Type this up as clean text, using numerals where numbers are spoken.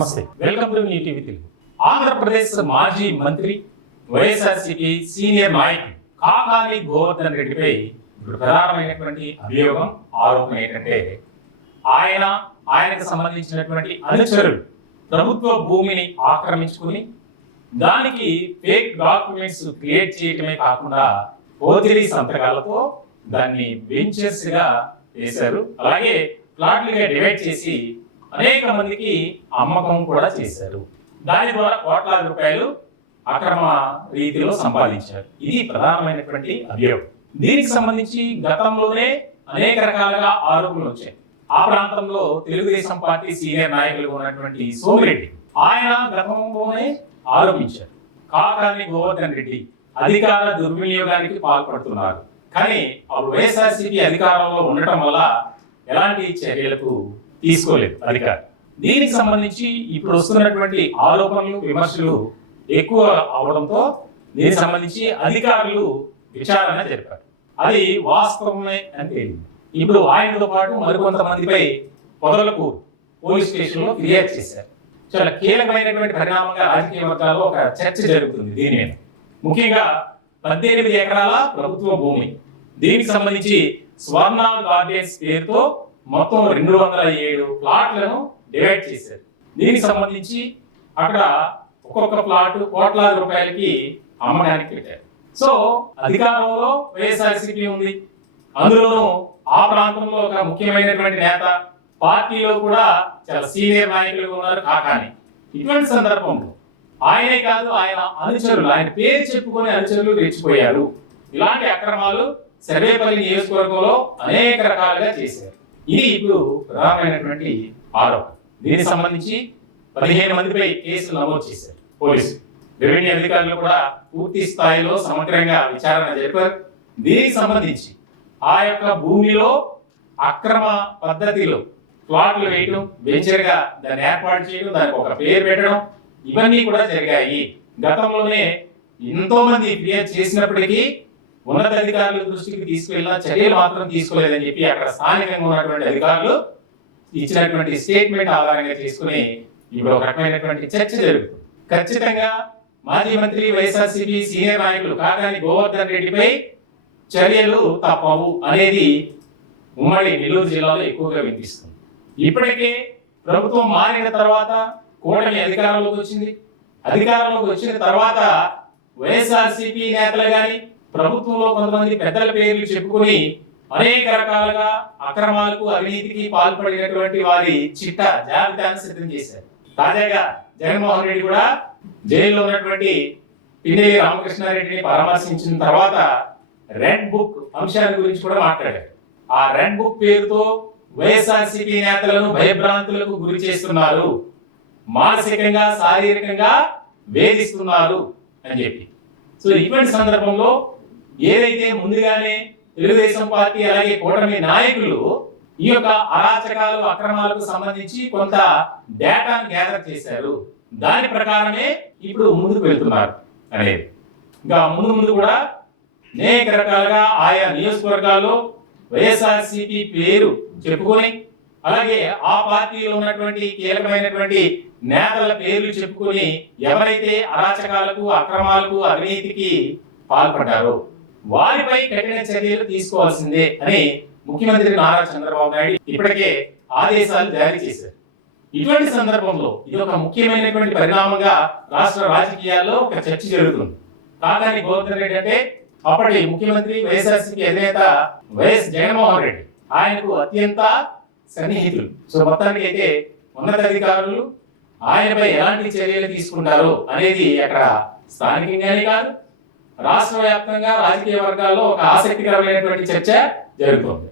నమస్తే, welcome to TV Telugu. Andhra Pradesh మాజీ మంత్రి వైఎస్ఆర్సీపీ సీనియర్ నాయకుడు కాకాని గోవర్ధన్ రెడ్డిపై ఇప్పుడు ప్రధానమైనటువంటి అభియోగం ఆరోపణ ఏంటంటే ఆయనకు సంబంధించినటువంటి అనుచరులు ప్రభుత్వ భూమిని ఆక్రమించుకుని దానికి ఫేక్ డాక్యుమెంట్స్ క్రియేట్ చేయటమే కాకుండా ఫోర్జరీ సంతకాలతో దాన్ని వెంచర్స్ గా వేశారు. అలాగే ప్లాట్లుగా డివైడ్ చేసి అనేక మందికి అమ్మకం కూడా చేశారు. దాని ద్వారా కోట్లాది రూపాయలు అక్రమ రీతిలో సంపాదించారు. ఇది ప్రధానమైనటువంటి అభియోగం. దీనికి సంబంధించి గతంలోనే అనేక రకాలుగా ఆరోపణలు వచ్చాయి. ఆ ప్రాంతంలో తెలుగుదేశం పార్టీ సీనియర్ నాయకులు ఉన్నటువంటి సోమిరెడ్డి ఆయన గతంలోనే ఆరోపించారు, కాకాని గోవర్ధన్ రెడ్డి అధికార దుర్వినియోగానికి పాల్పడుతున్నారు. కానీ అప్పుడు వైఎస్ఆర్సీపీ అధికారంలో ఉండటం వల్ల ఎలాంటి చర్యలకు తీసుకోలేదు అధికారులు. దీనికి సంబంధించి ఇప్పుడు వస్తున్నటువంటి ఆరోపణలు విమర్శలు ఎక్కువ అవడంతో దీనికి సంబంధించి అధికారులు విచారణ జరిపారు. అది వాస్తవమే అని తేలింది. ఇప్పుడు ఆయనతో పాటు మరికొంతమందిపై పొదలకు పోలీస్ స్టేషన్లో ఫిర్యాదు చేశారు. చాలా కీలకమైనటువంటి పరిణామంగా రాజకీయ వర్గాల్లో ఒక చర్చ జరుగుతుంది దీని మీద. ముఖ్యంగా 18 ఎకరాల ప్రభుత్వ భూమి, దీనికి సంబంధించి స్వర్ణ గార్డెన్స్ పేరుతో మొత్తం 207 ప్లాట్లను డివైడ్ చేశారు. దీనికి సంబంధించి అక్కడ ఒక్కొక్క ప్లాట్ కోట్లాది రూపాయలకి అమ్మడానికి పెట్టారు. సో అధికారంలో వైఎస్ఆర్సీపీ ఉంది, అందులోనూ ఆ ప్రాంతంలో ఒక ముఖ్యమైనటువంటి నేత, పార్టీలో కూడా చాలా సీనియర్ నాయకులు ఉన్నారు కాకాని. ఇటువంటి సందర్భంలో ఆయనే కాదు ఆయన అనుచరులు, ఆయన పేరు చెప్పుకునే అనుచరులు రెచ్చిపోయారు. ఇలాంటి అక్రమాలు సర్వేపల్లి నియోజకవర్గంలో అనేక రకాలుగా చేశారు. ఇది ఇప్పుడు ప్రధానమైనటువంటి ఆరోపణ. దీనికి సంబంధించి 15 మందిపై కేసులు నమోదు చేశారు పోలీసులు. రెవెన్యూ అధికారులు కూడా పూర్తి స్థాయిలో సమగ్రంగా విచారణ జరిపారు. దీనికి సంబంధించి ఆ యొక్క భూమిలో అక్రమ పద్ధతిలో ప్లాట్లు వేయడం, వెంచర్గా దాన్ని ఏర్పాటు చేయడం, దానికి ఒక పేరు పెట్టడం, ఇవన్నీ కూడా జరిగాయి. గతంలోనే ఎంతో మంది ఫిర్యాదు చేసినప్పటికీ ఉన్నతాధికారుల దృష్టికి తీసుకెళ్ళిన చర్యలు మాత్రం తీసుకోలేదని చెప్పి అక్కడ స్థానికంగా ఉన్నటువంటి అధికారులు ఇచ్చినటువంటి స్టేట్మెంట్ ఆధారంగా చేసుకుని ఇప్పుడు ఒక రకమైనటువంటి చర్చ జరుగుతుంది. ఖచ్చితంగా మాజీ మంత్రి వైఎస్ఆర్సీపీ సీనియర్ నాయకులు కాకాని గోవర్ధన్ రెడ్డిపై చర్యలు తప్పవు అనేది ఉమ్మడి నెల్లూరు జిల్లాలో ఎక్కువగా వినిపిస్తుంది. ఇప్పటికే ప్రభుత్వం మారిన తర్వాత కూటమి అధికారంలోకి వచ్చింది. అధికారంలోకి వచ్చిన తర్వాత వైఎస్ఆర్సీపీ నేతలు కానీ ప్రభుత్వంలో కొంతమంది పెద్దల పేర్లు చెప్పుకుని అనేక రకాలుగా అక్రమాలకు అవినీతికి పాల్పడినటువంటి వారి చిట్టా జాబితాను సిద్ధం చేశారు. తాజాగా జగన్మోహన్ రెడ్డి కూడా జైల్లో ఉన్నటువంటి పిన్నెల్లి రామకృష్ణారెడ్డిని పరామర్శించిన తర్వాత రెడ్ బుక్ అంశాల గురించి కూడా మాట్లాడారు. ఆ రెడ్ బుక్ పేరుతో వైఎస్ఆర్సీపీ నేతలను భయభ్రాంతులకు గురి చేస్తున్నారు, మానసికంగా శారీరకంగా వేధిస్తున్నారు అని చెప్పి. సో ఇటువంటి సందర్భంలో ఏదైతే ముందుగానే తెలుగుదేశం పార్టీ అలాగే కూటమి నాయకులు ఈ యొక్క అరాచకాలు అక్రమాలకు సంబంధించి కొంత డేటాను గ్యాదర్ చేశారు, దాని ప్రకారమే ఇప్పుడు ముందుకు వెళ్తున్నారు అనేది. ఇంకా ముందు కూడా అనేక రకాలుగా ఆయా నియోజకవర్గాల్లో వైఎస్ఆర్సీపీ పేరు చెప్పుకొని అలాగే ఆ పార్టీలో ఉన్నటువంటి కీలకమైనటువంటి నేతల పేర్లు చెప్పుకొని ఎవరైతే అరాచకాలకు అక్రమాలకు అవినీతికి పాల్పడ్డారో వారిపై కఠిన చర్యలు తీసుకోవాల్సిందే అని ముఖ్యమంత్రి నారా చంద్రబాబు నాయుడు ఇప్పటికే ఆదేశాలు జారీ చేశారు. ఇటువంటి సందర్భంలో ఇది ఒక ముఖ్యమైనటువంటి పరిణామంగా రాష్ట్ర రాజకీయాల్లో ఒక చర్చ జరుగుతుంది. కాకాని గోవర్ధన్ రెడ్డి అంటే అప్పటి ముఖ్యమంత్రి వైఎస్ఆర్సీపీ అధినేత వైఎస్ జగన్మోహన్ రెడ్డి, ఆయనకు అత్యంత సన్నిహితులు. సో మొత్తానికి అయితే ఉన్నతాధికారులు ఆయనపై ఎలాంటి చర్యలు తీసుకుంటారో అనేది అక్కడ స్థానికంగానే కాదు రాష్ట్ర వ్యాప్తంగా రాజకీయ వర్గాల్లో ఒక ఆసక్తికరమైనటువంటి చర్చ జరుగుతుంది.